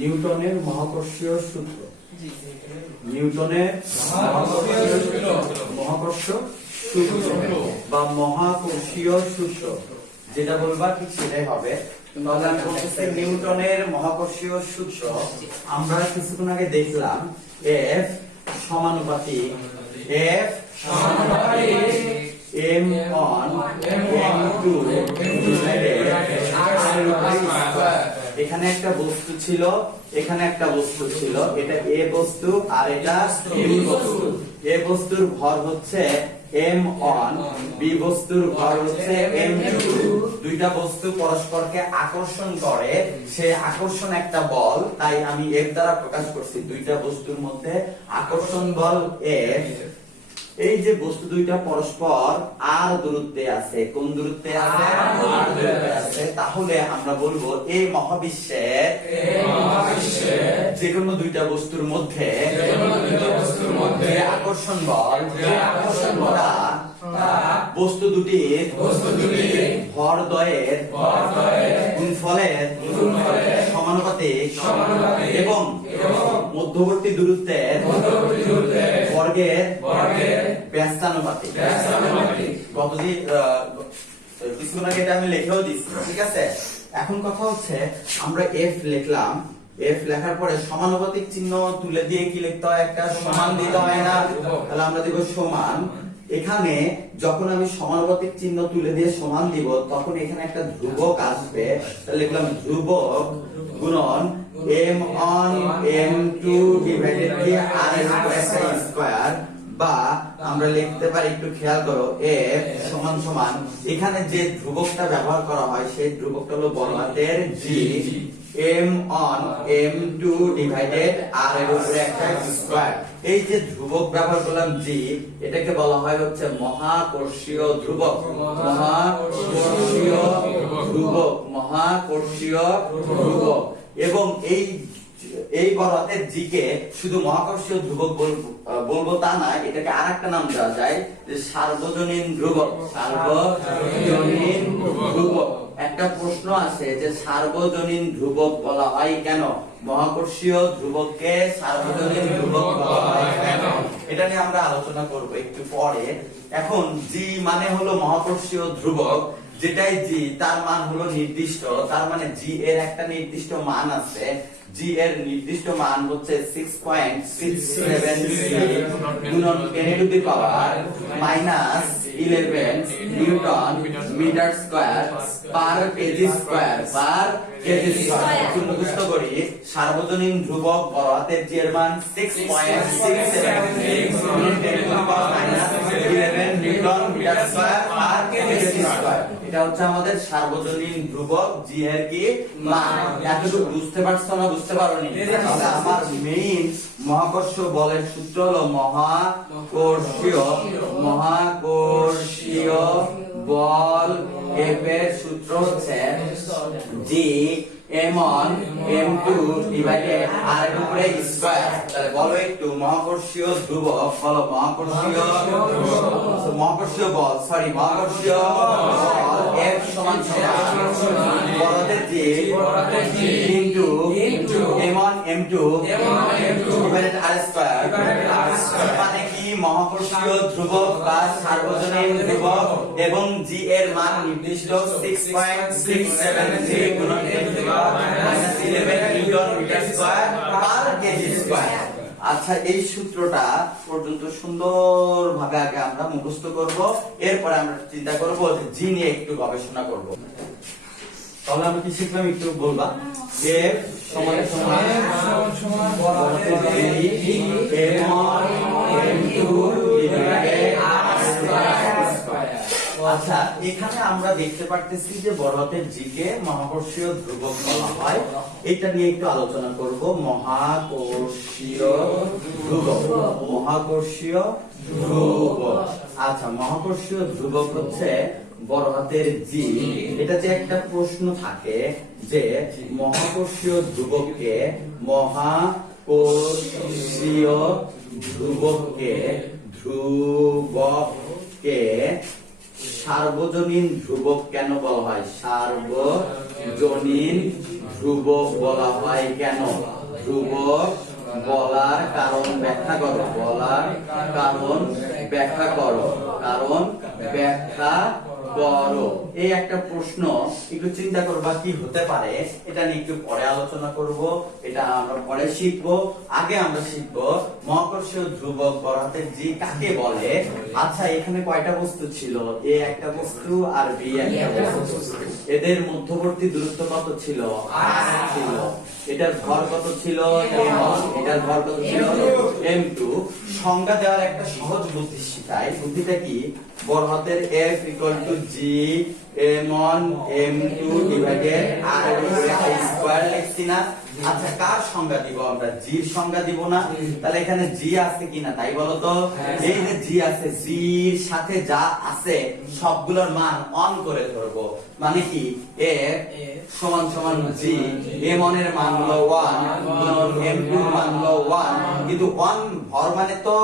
নিউটনের মহাকর্ষীয় সূত্র। নিউটনের মহাকর্ষ সূত্র বা মহাকর্ষীয় সূত্র যেটা বলবা ঠিক সেটাই হবে। তাহলে আমি বলতেছি নিউটনের মহাকর্ষীয় সূত্র আমরা কিছুক্ষণ আগে দেখলাম F সমানুপাতিক m1 m2 এখানে একটা বস্তু ছিল, এখানে একটা বস্তু ছিল, এটা a বস্তু আর এটা b বস্তু। a বস্তুর ভর হচ্ছে m1, b বস্তুর ভর হচ্ছে m2। দুইটা বস্তু পরস্পরকে আকর্ষণ করে, সেই আকর্ষণ একটা বল, তাই আমি F দ্বারা প্রকাশ করছি। দুইটা বস্তুর মধ্যে আকর্ষণ বল F। এই যে বস্তু দুইটা পরস্পর আর দূরত্বে আছে, কোন দূরত্বে আছে? আর দূরত্বে আছে। তাহলে আমরা বলবো এই মহাবিশ্বে যে কোনো দুইটা বস্তুর মধ্যে আকর্ষণ বল বস্তু দুটির ভরদ্বয়ের গুণফলের সমানুপাতিক এবং মধ্যবর্তী দূরত্বের বর্গের ব্যস্তানুপাতিক। কতদিন কিছুক্ষণ আগে এটা আমি লিখেও দিচ্ছি, ঠিক আছে? এখন কথা হচ্ছে আমরা F লিখলাম, F লেখার পরে সমানুপাতিক চিহ্ন তুলে দিয়ে কি লিখতে হয়? একটা সমান দিতে হয় না? তাহলে আমরা দেব সমান। এখানে যখন আমি সমানুপাতিক চিহ্ন তুলে দিয়ে সমান দিব তখন এখানে একটা ধ্রুবক আসবে, তাহলে লিখলাম ধ্রুবক গুণন m1 m2 divided by r এর উপর একটা স্কয়ার, বা আমরা লিখতে পারি, একটু খেয়াল করো, F সমান সমান এখানে যে ধ্রুবকটা ব্যবহার করা হয় সেই ধ্রুবকটা হলো বড় হাতের G, m1 m2 divided r এর উপরে একটা স্কয়ার। এই যে ধ্রুবক ব্যবহার করলাম G, এটাকে বলা হয় হচ্ছে মহাকর্ষীয় ধ্রুবক। মহাকর্ষীয় ধ্রুবক। এবং এই বড় হাতের G কে শুধু মহাকর্ষীয় ধ্রুবক বলবো তা না, এটাকে আরেকটা নাম দেওয়া যায় যে সার্বজনীন ধ্রুবক। সার্বজনীন ধ্রুবক। একটা প্রশ্ন আছে যে সার্বজনীন ধ্রুবক বলা হয় কেন? মহাকর্ষীয় ধ্রুবককে সার্বজনীন ধ্রুবক বলা হয় কেন? এটা নিয়ে আমরা আলোচনা করব একটু পরে। এখন G মানে হলো মহাকর্ষীয় ধ্রুবক, যেটাই G তার মান হলো নির্দিষ্ট, তার মানে G এর একটা নির্দিষ্ট মান আছে। G এর নির্দিষ্ট মান হচ্ছে 6.673 গুণন 10 to the power -11 newton metre square per kg square. মুখস্থ করি, সার্বজনীন ধ্রুবক বড় হাতের G এর মান 6.673 গুণন 10 to the power -11 newton metre square per kg square. এটা হচ্ছে আমাদের সার্বজনীন ধ্রুবক G এর কি মান। এতটুকু বুঝতে পারছো না? বুঝতে পারোনি? তাহলে আমার মেইন মহাকর্ষ বলের সূত্র হলো মহাকর্ষীয় বল F এর সূত্র হচ্ছে G m1 m2 divided r এর উপরে স্কয়ার। তাহলে বলো একটু মহাকর্ষীয় ধ্রুবক, বলো মহাকর্ষীয় বল F সমান বড়দের G into m1 m2 divided r square. মানে কি মহাকর্ষীয় ধ্রুবক বা সার্বজনীন ধ্রুবক এবং G এর মান নির্দিষ্ট 6.673 গুণন 10 to the power -11 newton metre square per kg square. আচ্ছা, এই সূত্রটা পর্যন্ত সুন্দরভাবে আগে আমরা মুখস্থ করব, এরপর আমরা চিন্তা করব যে G নিয়ে একটু গবেষণা করব। তাহলে আমি কি শিখলাম একটু বলবা? F সমান আচ্ছা, এখানে আমরা দেখতে পারতেছি যে বড় হাতের G কে মহাকর্ষীয় ধ্রুবক বলা হয়। এটা নিয়ে একটু আলোচনা করব। মহাকর্ষীয় ধ্রুবক। আচ্ছা, মহাকর্ষীয় ধ্রুবক হচ্ছে বড় হাতের G। এটা যে একটা প্রশ্ন থাকে যে মহাকর্ষীয় ধ্রুবককে সার্বজনীন ধ্রুবক কেন বলা হয়? সার্বজনীন ধ্রুবক বলা হয় কেন? ধ্রুবক বলার কারণ ব্যাখ্যা করো। বলার কারণ ব্যাখ্যা করো। কারণ ব্যাখ্যা করো। এই একটা প্রশ্ন, একটু চিন্তা করবা কি হতে পারে, এটা নিয়ে একটু পরে আলোচনা করব, এটা আমরা পরে শিখবো। আগে আমরা শিখবো মহাকর্ষীয় ধ্রুবক বলহাতের জি কাকে বলে। আচ্ছা, এখানে কয়টা বস্তু ছিল? এ একটা বস্তু আর বি একটা বস্তু। এদের মধ্যবর্তী দূরত্ব কত ছিল? r ছিল। এটার ভর কত ছিল? m1। এটার ভর কত ছিল? m2। সংজ্ঞা দেওয়ার একটা সহজ বুদ্ধি শিখাই। বুদ্ধিটা কি? বলহাতের f = g m1 m2 divided r square লিখছি না? আচ্ছা, কার সংজ্ঞা দিব আমরা? জি এর সংজ্ঞা দিব না? তাহলে এখানে জি আছে কিনা তাই বলো তো। এই যে জি আছে, জি এর সাথে যা আছে সবগুলোর মান অন করে ধরবো। মানে কি? f সমান সমান জি, m1 এর মান হলো 1 গুণন m2 এর মান হলো 1, কিন্তু 1 ভর মানে তো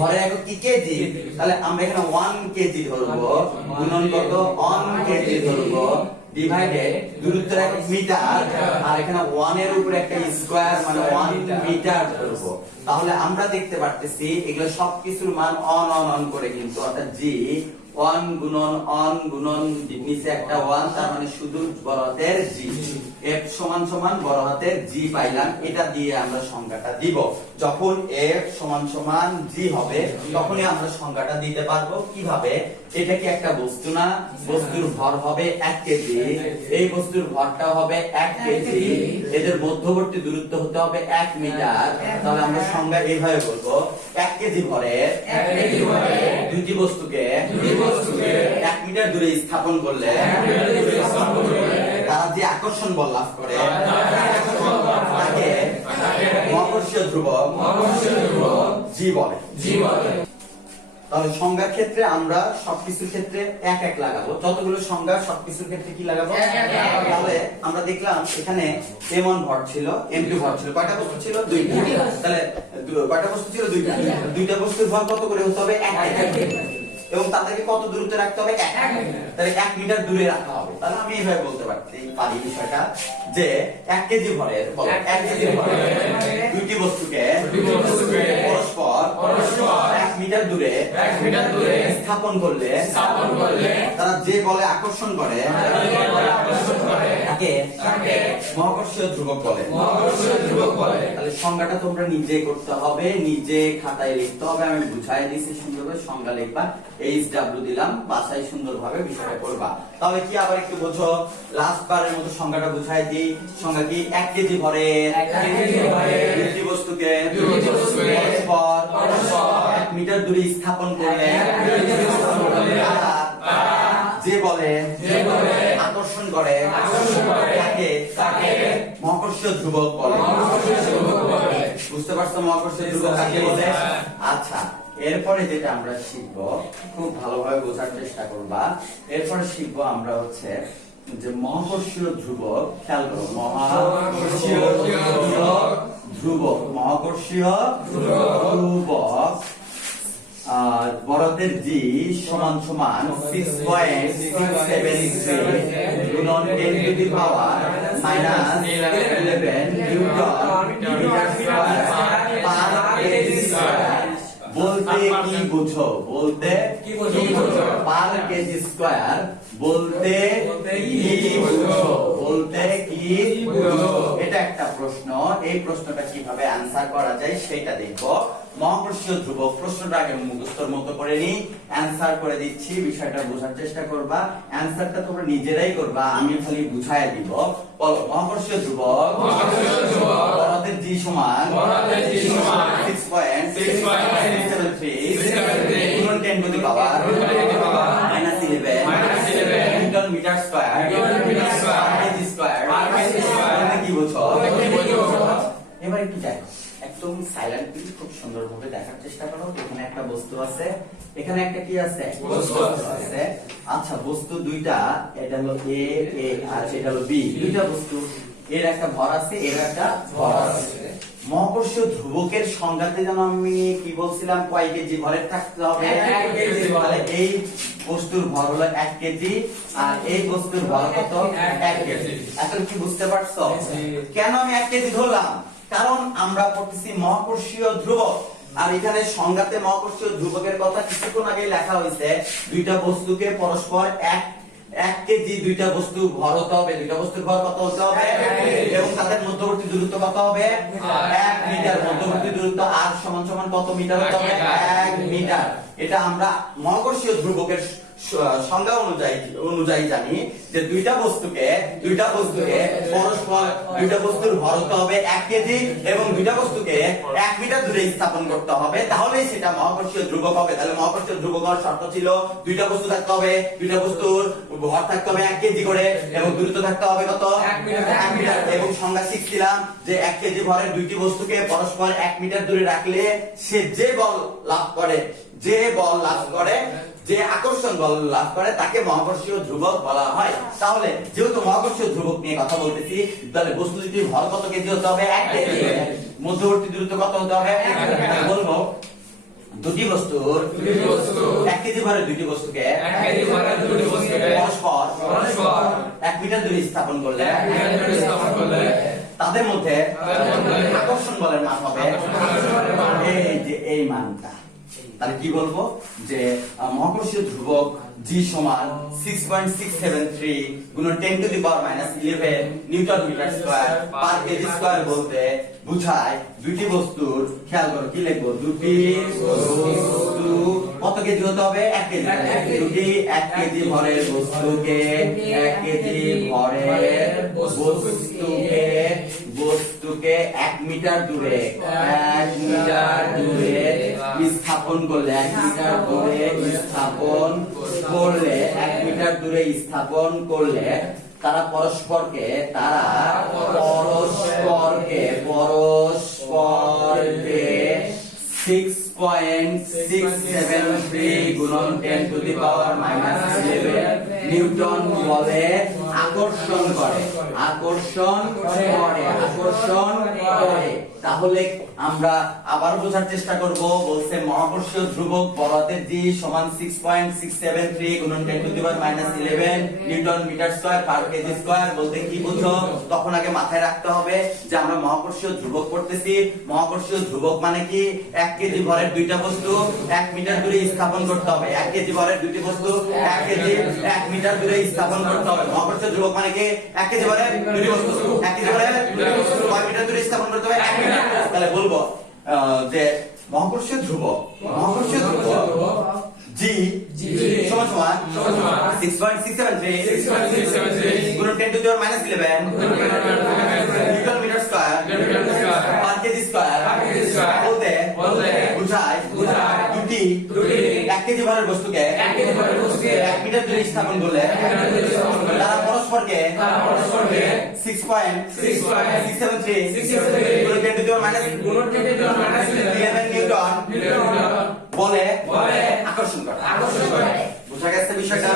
ভরে একক কি? কেজি। তাহলে আমরা এখানে 1 কেজি ধরবো, গুণন কত? 1 কেজি ধরবো, ডিভাইডেড দূরত্বের একক মিটার, আর এখানে 1 এর উপরে একটা স্কয়ার মানে 1 মিটার ধরবো। তাহলে আমরা দেখতে পারতেছি এগুলো সবকিছুর মান অন করে, কিন্তু অর্থাৎ জি 1 গুণন নিচে একটা 1, তার মানে শুধু বড় হাতের জি। f সমান সমান বড় হাতের জি পাইলাম। এটা দিয়ে আমরা সংজ্ঞাটা দিব। যখন f সমান সমান জি হবে তখনই আমরা সংজ্ঞাটা দিতে পারবো। কিভাবে? এটা কি একটা বস্তু না? বস্তুর ভর হবে 1 কেজি, এই বস্তুর ভরটা হবে 1 কেজি, এদের মধ্যবর্তী দূরত্ব হতে হবে 1 মিটার। তাহলে আমরা সংজ্ঞা এইভাবে বলবো, 1 কেজি ভরে দুটি বস্তুকে 1 মিটার দূরে স্থাপন করলে তারা যে আকর্ষণ বল লাভ করে তাকে মহাকর্ষীয় ধ্রুবক জি বলে। তাহলে সংজ্ঞার ক্ষেত্রে আমরা সবকিছুর ক্ষেত্রে এক এক লাগাবো। যতগুলো সংজ্ঞা সবকিছুর ক্ষেত্রে কি লাগাবো? তাহলে আমরা দেখলাম এখানে m1 ভর ছিল, m2 ভর ছিল। কয়টা বস্তু ছিল? দুইটা। তাহলে কয়টা বস্তু ছিল? দুইটা। দুইটা বস্তুর ভর কত করে হতে হবে? 1 এবং তাদেরকে কত দূরত্বে রাখতে হবে? 1। তাহলে 1 মিটার দূরে রাখা হবে। তাহলে আমি এইভাবে বলতে পারি বিষয়টা যে 1 কেজি ভরের 1 কেজি ভরের দুইটি বস্তুকে পরস্পর 1 মিটার দূরে স্থাপন করলে তারা যে বলে আকর্ষণ করে তাকে মহাকর্ষীয় ধ্রুবক বলে। তাহলে সংজ্ঞাটা তোমরা নিজে করতে হবে, নিজে খাতায় লিখতে হবে। আমি বুঝাই দিয়েছি সুন্দরভাবে, সংজ্ঞা লিখবা, HW দিলাম, বাসায় সুন্দরভাবে বিষয়টা করবা। তাহলে কি আবার একটু বোঝো, লাস্ট বারের মতো সংজ্ঞাটা বুঝাই দিই। সংজ্ঞা কি? 1 কেজি ভরে দুটি বস্তুকে পরস্পর 1 মিটার দূরে স্থাপন করলে যে বলে আকর্ষণ করে তাকে মহাকর্ষীয় ধ্রুবক বলে। বুঝতে পারছো মহাকর্ষীয় ধ্রুবক কাকে বলে? আচ্ছা, এরপরে যেটা আমরা শিখবো, খুব ভালোভাবে বোঝার চেষ্টা করবা। এরপরে শিখবো আমরা হচ্ছে যে মহাকর্ষীয় ধ্রুবক। খেয়াল করো, মহাকর্ষীয় ধ্রুবক বড়দের জি সমান সমান 6.673 গুণন 10 to the power -11 newton metre square per kg square. বলতে কি বুঝো? পার কেজি স্কয়ার বলতে কি বুঝো? এটা একটা প্রশ্ন। এই প্রশ্নটা কিভাবে অ্যানসার করা যায় সেটা দেখবো। মহাকর্ষীয় ধ্রুবক প্রশ্নটা আগে মুখস্থর মতো করে নি, অ্যানসার করে দিচ্ছি, বিষয়টা বোঝার চেষ্টা করবা। অ্যানসারটা তোমরা নিজেরাই করবা, আমি খালি বুঝাই দিব। বলো, মহাকর্ষীয় ধ্রুবক বড়দের জি সমান 6.673 গুণন 10 to the power -11 newton metre square kg square. কি বুঝো? এবার একটু দেখো, একদম সাইলেন্টলি খুব সুন্দরভাবে দেখার চেষ্টা করো। এখানে একটা বস্তু আছে, এখানে একটা কি আছে? বস্তু আছে। আচ্ছা, বস্তু দুইটা, এটা হলো এ আর এটা হলো বি। দুইটা বস্তু, এর একটা ভর আছে, এর একটা ভর আছে। মহাকর্ষীয় ধ্রুবকের সংজ্ঞাতে যেন আমি কি বলছিলাম, কয় কেজি ভরের থাকতে হবে? 1 কেজি। তাহলে এই বস্তুর ভর হলো 1 কেজি আর এই বস্তুর ভর কত? 1 কেজি। এখন কি বুঝতে পারছো কেন আমি 1 কেজি ধরলাম? কারণ আমরা পড়তেছি মহাকর্ষীয় ধ্রুবক, আর এখানে সংজ্ঞাতে মহাকর্ষীয় ধ্রুবকের কথা কিছুক্ষণ আগে লেখা হয়েছে, দুইটা বস্তুকে পরস্পর 1 কেজি দুইটা বস্তু ভর হতে হবে, দুইটা বস্তুর ভর কত হতে হবে? এবং তাদের মধ্যবর্তী দূরত্ব কত হবে? 1 মিটার। মধ্যবর্তী দূরত্ব আর সমান সমান কত মিটার হতে হবে? 1 মিটার। এটা আমরা মহাকর্ষীয় ধ্রুবকের সংজ্ঞা অনুযায়ী জানি যে দুইটা বস্তুকে পরস্পর দুইটা বস্তুর ভর হতে হবে 1 কেজি এবং দুইটা বস্তুকে 1 মিটার দূরে স্থাপন করতে হবে, তাহলেই সেটা মহাকর্ষীয় ধ্রুবক হবে। তাহলে মহাকর্ষীয় ধ্রুবক হওয়ার শর্ত ছিল দুইটা বস্তু থাকতে হবে, দুইটা বস্তুর ভর থাকতে হবে 1 কেজি করে এবং দূরত্ব থাকতে হবে কত? 1 মিটার। এবং সংজ্ঞা শিখছিলাম যে 1 কেজি ভরের দুইটি বস্তুকে পরস্পর 1 মিটার দূরে রাখলে সে যে বল লাভ করে, যে আকর্ষণ বল লাভ করে তাকে মহাকর্ষীয় ধ্রুবক বলা হয়। তাহলে যেহেতু মহাকর্ষীয় ধ্রুবক নিয়ে কথা বলতেছি, তাহলে বস্তু দুটির ভর কত কেজি হতে হবে? 1 কেজি। মধ্যবর্তী দূরত্ব কত হতে হবে? বলবো দুটি বস্তুর 1 কেজি ভরের দুটি বস্তুকে পরস্পর 1 মিটার দূরে স্থাপন করলে তাদের মধ্যে আকর্ষণ বলের মান হবে এই যে এই মানটা। তাহলে কি বলবো যে মহাকর্ষীয় ধ্রুবক G সমান 6.673 গুণন 10 to the power -11 newton metre square per kg square বলতে বুঝায় দুটি বস্তুর, খেয়াল করো কি লিখবো, দুটি বস্তু কত কেজি হতে হবে? 1 কেজি। দুটি 1 কেজি ভরের বস্তুকে 1 কেজি ভরের বস্তুকে 1 মিটার দূরে স্থাপন করলে 1 মিটার দূরে স্থাপন করলে তারা পরস্পরকে 6.673 গুণন 10 টু দি পাওয়ার -11 নিউটন বলে আকর্ষণ করে। তাহলে আমরা আবার বোঝার চেষ্টা করব, বলছে মহাকর্ষীয় ধ্রুবক বড়হাতের G সমান 6.673 গুণন 10 to the power -11 newton metre square per kg square বলতে কি বুঝো? তখন আগে মাথায় রাখতে হবে যে আমরা মহাকর্ষীয় ধ্রুবক পড়তেছি। মহাকর্ষীয় ধ্রুবক মানে কি? 1 কেজি ভরের দুইটা বস্তু 1 মিটার দূরে স্থাপন করতে হবে। 1 কেজি ভরের দুইটি বস্তু 1 মিটার দূরে স্থাপন করতে হবে। মহাকর্ষীয় ধ্রুবক মানে কি? 1 কেজি ভরের দুইটি বস্তু 1 কেজি ভরের কয় মিটার দূরে স্থাপন করতে হবে? 1 মিটার। তাহলে বলবো যে মহাকর্ষীয় ধ্রুবক G সমান 6.673 গুণন 10 to the power -11 newton metre square per kg square বলতে বুঝায় দুটি 1 কেজি ভরের বস্তুকে 1 মিটার দূরে স্থাপন করলে তারা পরস্পরকে 6.673 গুণন 10 টু দি পাওয়ার -11 নিউটন বলে আকর্ষণ করে। বুঝা গেছে বিষয়টা?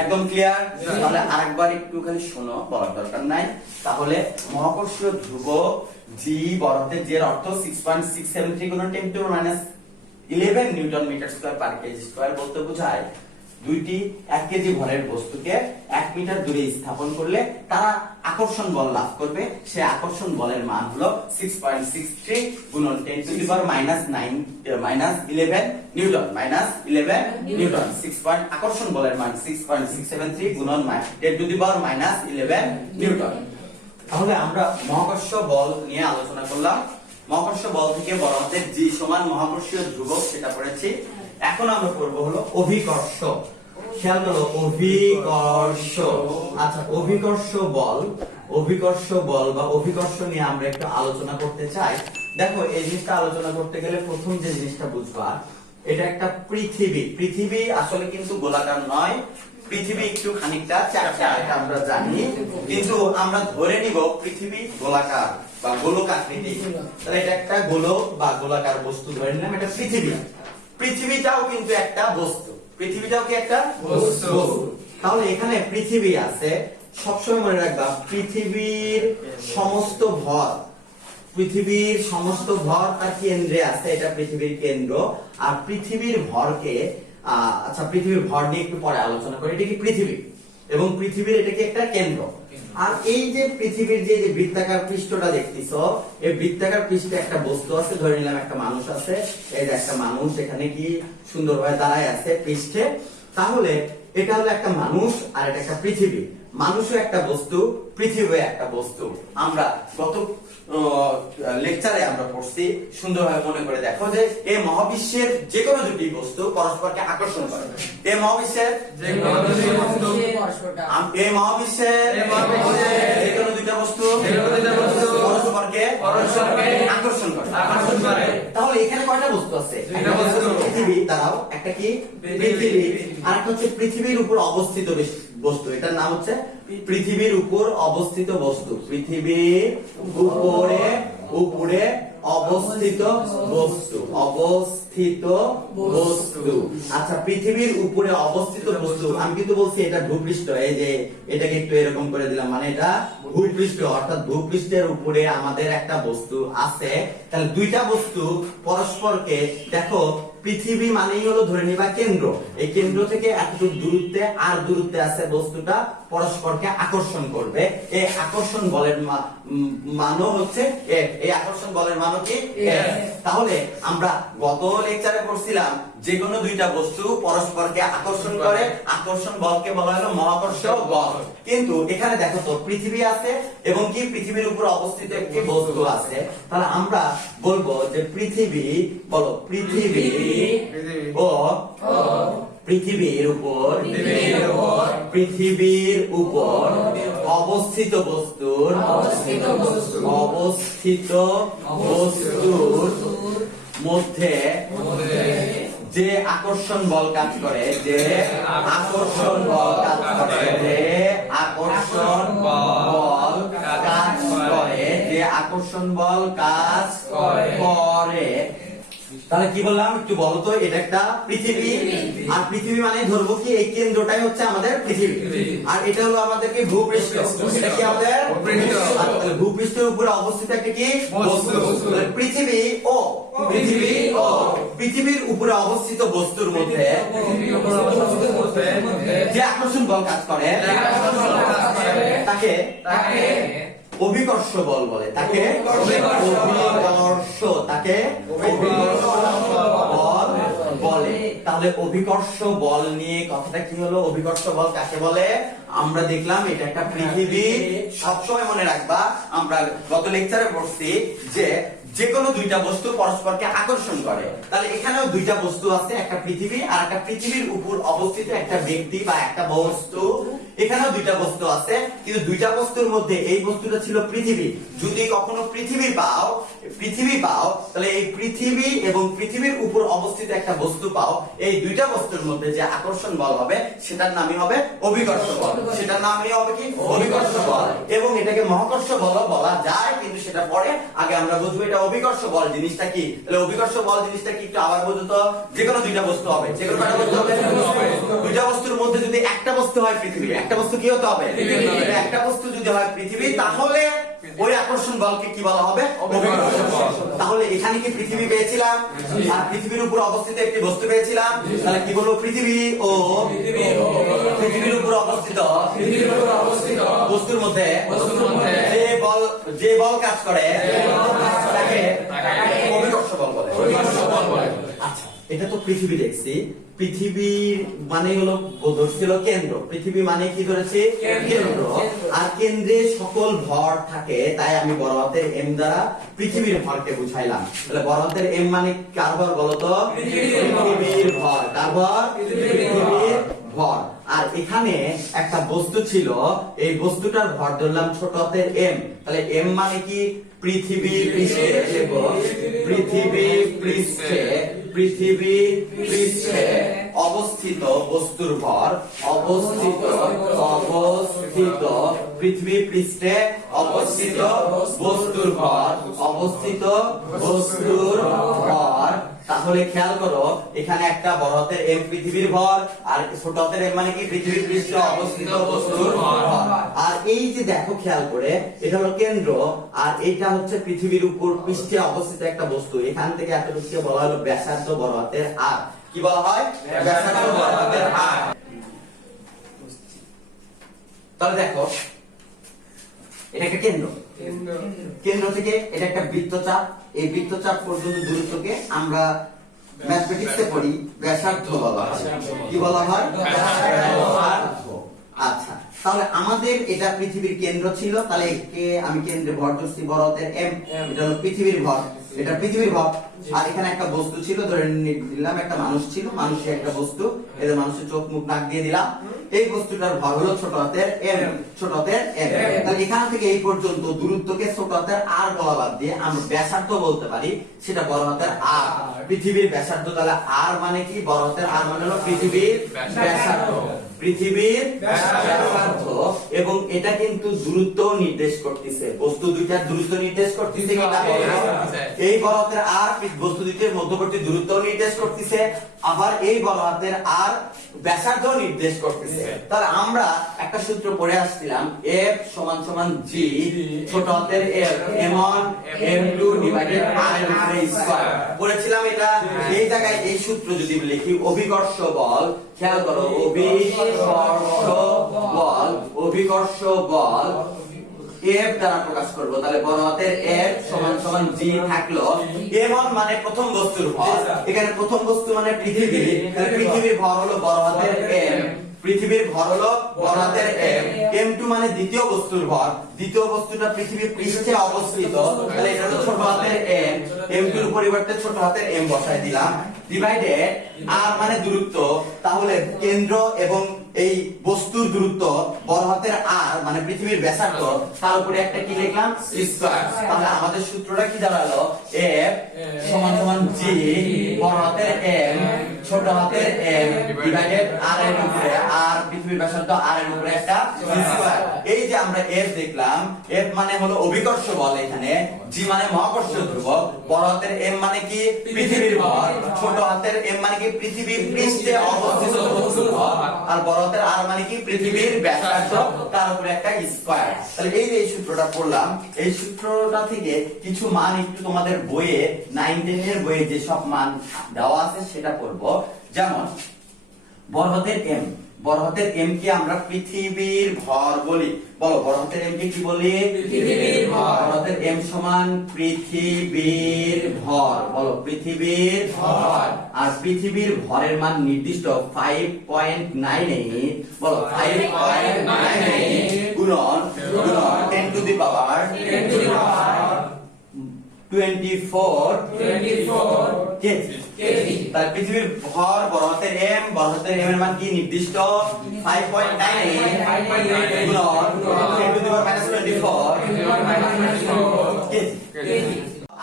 একদম ক্লিয়ার? তাহলে আরেকবার একটু খালি শোনো, বলার দরকার নাই। তাহলে মহাকর্ষীয় ধ্রুবক G বড়হাতের G এর অর্থ 6.673 গুণন 10 to the power -11 newton metre square per kg square বলতে বোঝায় দুইটি 1 কেজি ভরের বস্তুকে 1 মিটার দূরে স্থাপন করলে তারা আকর্ষণ বল লাভ করবে। সে আকর্ষণ বলের মান হলো 6.63 গুণন 10 টু দি পাওয়ার -11 নিউটন আকর্ষণ বলের মান 6.673 গুণন 10 টু দি পাওয়ার -11 নিউটন। তাহলে আমরা মহাকর্ষ বল নিয়ে আলোচনা করলাম। মহাকর্ষ বল থেকে বড়হাতের G সমান মহাকর্ষীয় ধ্রুবক সেটা পড়েছি। এখন আমরা পড়ব হলো অভিকর্ষ। খেয়াল করো, অভিকর্ষ। আচ্ছা, অভিকর্ষ বল বা অভিকর্ষ নিয়ে আমরা একটু আলোচনা করতে চাই। দেখো, এই জিনিসটা আলোচনা করতে গেলে প্রথম যে জিনিসটা বুঝবা, এটা একটা পৃথিবী আসলে কিন্তু গোলাকার নয়। পৃথিবী একটু খানিকটা চাপটা আমরা জানি, কিন্তু আমরা ধরে নিব পৃথিবী গোলাকার বা গোলক আকৃতি। তাহলে এটা একটা গোলক বা গোলাকার বস্তু ধরে নিলাম, এটা পৃথিবীটাও কিন্তু একটা বস্তু। পৃথিবীটাও কি একটা বস্তু? তাহলে এখানে পৃথিবী আছে, সবসময় মনে রাখবা পৃথিবীর সমস্ত ভর পৃথিবীর সমস্ত ভর তার কেন্দ্রে আছে, এটা পৃথিবীর কেন্দ্র। আর পৃথিবীর ভরকে আচ্ছা পৃথিবীর ভর নিয়ে একটু পরে আলোচনা করি। এটা কি পৃথিবী, এবং পৃথিবীর এটা কি একটা কেন্দ্র। আর এই যে পৃথিবীর যে বৃত্তাকার পৃষ্ঠটা দেখতেছো, এই বৃত্তাকার পৃষ্ঠে একটা বস্তু আছে, ধরে নিলাম একটা মানুষ আছে। এই যে একটা মানুষ এখানে কি সুন্দরভাবে দাঁড়ায় আছে পৃষ্ঠে। তাহলে এটা হলো একটা মানুষ আর এটা একটা পৃথিবী। মানুষও একটা বস্তু, পৃথিবীও একটা বস্তু। আমরা গত লেকচারে আমরা পড়ছি, সুন্দরভাবে মনে করে দেখো যে এই মহাবিশ্বের যে কোনো দুটি বস্তু পরস্পরকে আকর্ষণ করে। এই মহাবিশ্বের এই মহাবিশ্বের যে কোনো দুইটা বস্তু পরস্পরকে আকর্ষণ করে। তাহলে এখানে কয়টা বস্তু আছে? পৃথিবী, দাঁড়াও, একটা কি পৃথিবী, আর একটা হচ্ছে পৃথিবীর উপর অবস্থিত বস্তু। এটার নাম হচ্ছে পৃথিবীর উপর অবস্থিত বস্তু। পৃথিবীর উপরে উপরে অবস্থিত বস্তু, অবস্থিত বস্তু। আচ্ছা, পৃথিবীর উপরে অবস্থিত বস্তু, আমি কিন্তু বলছি এটা ভূপৃষ্ঠ। এই যে এটাকে একটু এরকম করে দিলাম, মানে এটা ভূপৃষ্ঠ, অর্থাৎ ভূপৃষ্ঠের উপরে আমাদের একটা বস্তু আছে। তাহলে দুইটা বস্তু পরস্পরকে, দেখো পৃথিবী মানেই হলো ধরে নিবা কেন্দ্র। এই কেন্দ্র থেকে এতটুকু দূরত্বে আর দূরত্বে আছে বস্তুটা পরস্পরকে আকর্ষণ করবে। এই আকর্ষণ বলের মানও হচ্ছে এই আকর্ষণ বলের মানও কি? তাহলে আমরা গত লেকচারে পড়ছিলাম যে কোনো দুইটা বস্তু পরস্পরকে আকর্ষণ করে, আকর্ষণ বলকে বলা হলো মহাকর্ষ বল। কিন্তু এখানে দেখো তো পৃথিবী আছে এবং কি পৃথিবীর উপর অবস্থিত একটি বস্তু আছে। তাহলে আমরা বলবো যে পৃথিবী, বলো পৃথিবী ও পৃথিবীর উপর অবস্থিত বস্তুর মধ্যে যে আকর্ষণ বল কাজ করে, যে আকর্ষণ বল কাজ করে, যে আকর্ষণ বল কাজ করে, যে আকর্ষণ বল কাজ করে। তাহলে কি বললাম একটু বলো তো? এটা একটা পৃথিবী, আর পৃথিবী মানে ধরবো কি এই কেন্দ্রটাই হচ্ছে আমাদের পৃথিবী, আর এটা হলো আমাদেরকে ভূপৃষ্ঠ। এটা কি আমাদের ভূপৃষ্ঠের উপরে অবস্থিত একটা কি বস্তু। পৃথিবীর উপরে অবস্থিত বস্তুর মধ্যে যে আকর্ষণ বল কাজ করে তাকে অভিকর্ষ বল বলে। তাকে অভিকর্ষ বল বলে। তাহলে অভিকর্ষ বল নিয়ে কথাটা কি হলো? অভিকর্ষ বল কাকে বলে আমরা দেখলাম, এটা একটা পৃথিবী। সবসময় মনে রাখবা, আমরা গত লেকচারে পড়ছি যে কোনো দুইটা বস্তু পরস্পরকে আকর্ষণ করে। তাহলে এখানেও দুইটা বস্তু আছে, একটা পৃথিবী আর একটা পৃথিবীর উপর অবস্থিত একটা ব্যক্তি বা একটা বস্তু। এখানেও দুইটা বস্তু আছে, কিন্তু দুইটা বস্তুর মধ্যে এই বস্তুটা ছিল পৃথিবী। যদি কখনো পৃথিবী পাও তাহলে এই পৃথিবী এবং পৃথিবীর উপর অবস্থিত একটা বস্তু পাও, এই দুইটা বস্তুর মধ্যে যে আকর্ষণ বল হবে সেটার নামই হবে অভিকর্ষ বল। সেটার নামই হবে কি? অভিকর্ষ বল। এবং এটাকে মহাকর্ষ বল বলা যায়, কিন্তু সেটা পরে, আগে আমরা বুঝবো এটা অভিকর্ষ বল জিনিসটা কি। তাহলে অভিকর্ষ বল জিনিসটা কি একটু আবার বুঝো তো। যে কোনো দুইটা বস্তু হবে, যে কোনো কয়টা বস্তু হবে? দুইটা বস্তুর মধ্যে যদি একটা বস্তু হয় পৃথিবী, একটা বস্তু কি হতে হবে? একটা বস্তু যদি হয় পৃথিবী, তাহলে ওই আকর্ষণ বলকে কি বলা হবে? অভিকর্ষ বল। তাহলে এখানে কি পৃথিবী পেয়েছিলাম আর পৃথিবীর উপর অবস্থিত একটি বস্তু পেয়েছিলাম। তাহলে কি বলবো? পৃথিবী ও পৃথিবীর উপর অবস্থিত বস্তুর মধ্যে যে বল কাজ করে তাকে অভিকর্ষ বল বলে। আচ্ছা, এটা তো পৃথিবী দেখছি। পৃথিবীর মানে হলো ছিল কেন্দ্র। পৃথিবী মানে কি ধরেছে? কেন্দ্র। আর কেন্দ্রে সকল ভর থাকে, তাই আমি বড় হাতের এম দ্বারা পৃথিবীর ভরকে বুঝাইলাম। তাহলে বড় হাতের এম মানে কার ভর বলতো? পৃথিবীর ভর। কার ভর? পৃথিবীর ভর। আর এখানে একটা বস্তু ছিল, এই বস্তুটার ভর ধরলাম ছোট হাতের এম। তাহলে এম মানে কি? পৃথিবীর পৃষ্ঠে, পৃথিবীর পৃষ্ঠে অবস্থিত বস্তুর ভর, পৃথিবীর পৃষ্ঠে অবস্থিত বস্তুর ভর। তাহলে খেয়াল করো এখানে একটা বড় হাতের M পৃথিবীর ভর আর ছোট হাতের M মানে কি পৃথিবীর পৃষ্ঠে অবস্থিত বস্তুর ভর। আর এই যে দেখো খেয়াল করে এটা হলো কেন্দ্র আর এটা হচ্ছে পৃথিবীর উপর পৃষ্ঠে অবস্থিত একটা বস্তু। এখান থেকে এতটুকুকে বলা হলো ব্যাসার্ধ বড় হাতের R। কি বলা হয়? ব্যাসার্ধ বড় হাতের R। তাহলে দেখো এটা একটা কেন্দ্র, কেন্দ্র থেকে এটা একটা বৃত্তচাপ, এই বৃত্তচাপ পর্যন্ত দূরত্বকে আমরা ম্যাথমেটিক্সে পড়ি ব্যাসার্ধ বলা হয়। কি বলা হয়? ব্যাসার্ধ। আচ্ছা, তাহলে আমাদের এটা পৃথিবীর কেন্দ্র ছিল, তাহলে একে আমি কেন্দ্রে ভর ধরছি বড় হাতের M, এটা হলো পৃথিবীর ভর, এটা পৃথিবীর ভর। আর এখানে একটা বস্তু ছিল, ধরে নিলাম একটা মানুষ ছিল, মানুষের একটা বস্তু, এদের মানুষের চোখ মুখ নাক দিয়ে দিলাম, এই বস্তুটার ভর হলো ছোট হাতের M, ছোট হাতের M। তাহলে এখান থেকে এই পর্যন্ত দূরত্বকে ছোট হাতের R বলা বাদ দিয়ে আমরা ব্যাসার্ধ বলতে পারি, সেটা বড় হাতের R। পৃথিবীর ব্যাসার্ধ, তাহলে R মানে কি? বড় হাতের R মানে হলো পৃথিবীর ব্যাসার্ধ, পৃথিবীর ব্যাসার্ধ। এবং এটা কিন্তু দূরত্ব নির্দেশ করতেছে, বস্তু দুইটার দূরত্ব নির্দেশ করতেছে। এই বড় হাতের R বস্তু দুইটার মধ্যবর্তী দূরত্ব নির্দেশ করতেছে, আবার এই বড় হাতের R ব্যাসার্ধ নির্দেশ করতেছে। তাহলে আমরা একটা সূত্র পড়ে আসছিলাম, F সমান সমান G ছোট হাতের M1 M2 ডিভাইডেড R এর উপরে স্কয়ার পড়েছিলাম। এটা এই জায়গায় এই সূত্র যদি লিখি, অভিকর্ষ বল, খেয়াল করো অভিকর্ষ বল, অভিকর্ষ বল F দ্বারা প্রকাশ করব, তাহলে বড় হাতের F সমান সমান G থাকলো। M1 মানে প্রথম বস্তুর ভর, এখানে প্রথম বস্তু মানে পৃথিবী, তাহলে পৃথিবীর ভর হলো বড় হাতের M, পৃথিবীর ভর হলো বড় হাতের M। M2 মানে দ্বিতীয় বস্তুর ভর, দ্বিতীয় বস্তুটা পৃথিবীর পৃষ্ঠে অবস্থিত, তাহলে এটা হলো ছোট হাতের M, M2 এর পরিবর্তে ছোট হাতের M বসাই দিলাম, ডিভাইডেড R মানে দূরত্ব, তাহলে কেন্দ্র এবং এই বস্তুর দূরত্ব বড় হাতের R মানে পৃথিবীর ব্যাসার্ধ, তার উপরে একটা কি লিখলাম? স্কয়ার। তাহলে আমাদের সূত্রটা কি দাঁড়ালো? F সমান সমান G বড় হাতের M ছোট হাতের M ডিভাইডেড R এর উপরে, R পৃথিবীর ব্যাসার্ধ R এর উপরে একটা স্কয়ার। এই যে আমরা F দেখলাম, F মানে হলো অভিকর্ষ বল, এখানে G মানে মহাকর্ষ ধ্রুবক, বড় হাতের M মানে কি? পৃথিবীর ভর, ছোট হাতের M মানে কি? পৃথিবীর পৃষ্ঠে অবস্থিত বস্তুর ভর, আর বড় হাতের R মানে কি? পৃথিবীর ব্যাসার্ধ, তার উপরে একটা স্কয়ার। তাহলে এই যে এই সূত্রটা পড়লাম, এই সূত্রটা থেকে কিছু মান একটু তোমাদের বইয়ে 9 10 এর বইয়ে যে সব মান দেওয়া আছে সেটা পড়বো। যেমন বড় হাতের M, বড় হাতের M কে আমরা পৃথিবীর ভর বলি। বলো বড় হাতের M কে কি বলি? পৃথিবীর ভর। বড় হাতের M সমান পৃথিবীর ভর, বলো পৃথিবীর ভর। আর পৃথিবীর ভরের মান নির্দিষ্ট 5.98, বলো 5.98 গুণন 10 টু দি পাওয়ার 24 কেজি। তার পৃথিবীর ভর বড় হাতের M, বড় হাতের M এর মান কি নির্দিষ্ট? 5.98 গুণন 10 টু দি পাওয়ার -24 কেজি।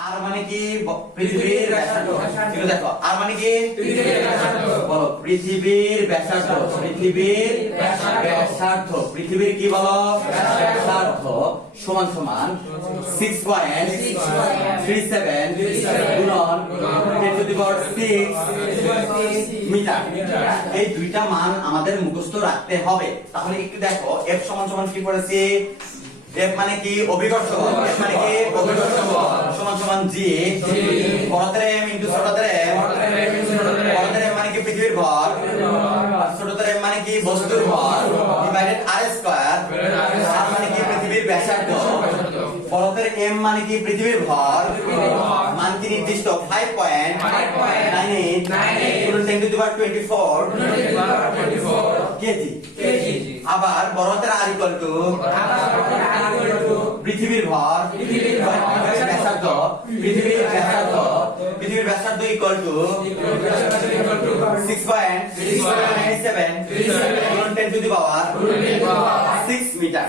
আর মানে কি? পৃথিবীর ব্যাসার্ধ। ঠিক আছে, দেখো আর মানে কি? পৃথিবীর ব্যাসার্ধ। বলো পৃথিবীর ব্যাসার্ধ, পৃথিবীর ব্যাসার্ধ, পৃথিবীর কি বলো? ব্যাসার্ধ সমান সমান 6.37 গুণন 10 টু দি পাওয়ার 6 মিটার। এই দুইটা মান আমাদের মুখস্থ রাখতে হবে। তাহলে একটু দেখো F সমান সমান কি পড়েছি? F মানে কি? অভিকর্ষ বল, F মানে কি? অভিকর্ষ বল সমান সমান G বড় হাতের M ইনটু ছোট হাতের M, বড় হাতের M মানে কি? পৃথিবীর ভর, আর ছোট হাতের M মানে কি? বস্তুর ভর, ডিভাইডেড R স্কয়ার, R মানে কি? পৃথিবীর ব্যাসার্ধ, বড় হাতের M মানে কি? পৃথিবীর ভর, মান কি নির্দিষ্ট? 5.98 গুণন 10 টু দি পাওয়ার 24 কেজি। আবার বড় হাতের R ইকুয়াল টু পৃথিবীর ভর, ব্যাসার্ধ, পৃথিবীর ব্যাসার্ধ, পৃথিবীর ব্যাসার্ধ ইকুয়াল টু 6.97 গুণন 10 টু দি পাওয়ার 6 মিটার।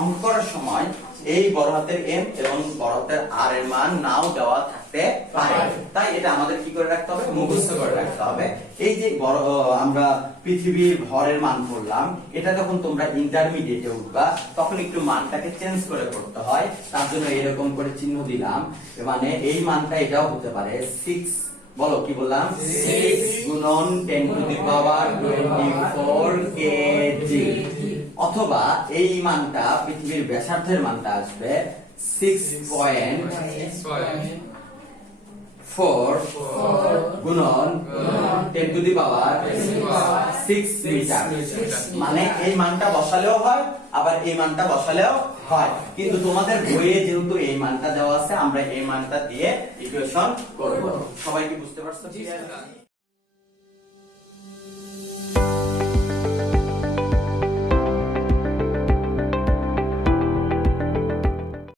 অঙ্ক করার সময় এই বড় হাতের এম এবং বড় হাতের আর এর মান নাও দেওয়া থাকতে পারে। তাই এটা আমাদের কি করে রাখতে হবে, মুখস্থ করে রাখতে হবে। এই যে বড় আমরা পৃথিবীর ভরের মান করলাম, এটা যখন তোমরা ইন্টারমিডিয়েটে উঠবা তখন একটু মানটাকে চেঞ্জ করে করতে হয়, তার জন্য এরকম করে চিহ্ন দিলাম। মানে এই মানটা এটাও হতে পারে 6, বলো কি বললাম, 6 গুণন 10 টু দি পাওয়ার 24 কেজি, অথবা এই মানটা পৃথিবীর ব্যাসার্ধের মানটা আসবে 6.4 গুণন 10 টু দি পাওয়ার 6 মিটার। মানে এই মানটা বসালেও হয়, আবার এই মানটা বসালেও হয়, কিন্তু তোমাদের বইয়ে যেহেতু এই মানটা দেওয়া আছে, আমরা এই মানটা দিয়ে ইকুয়েশন করব। সবাই কি বুঝতে পারছো?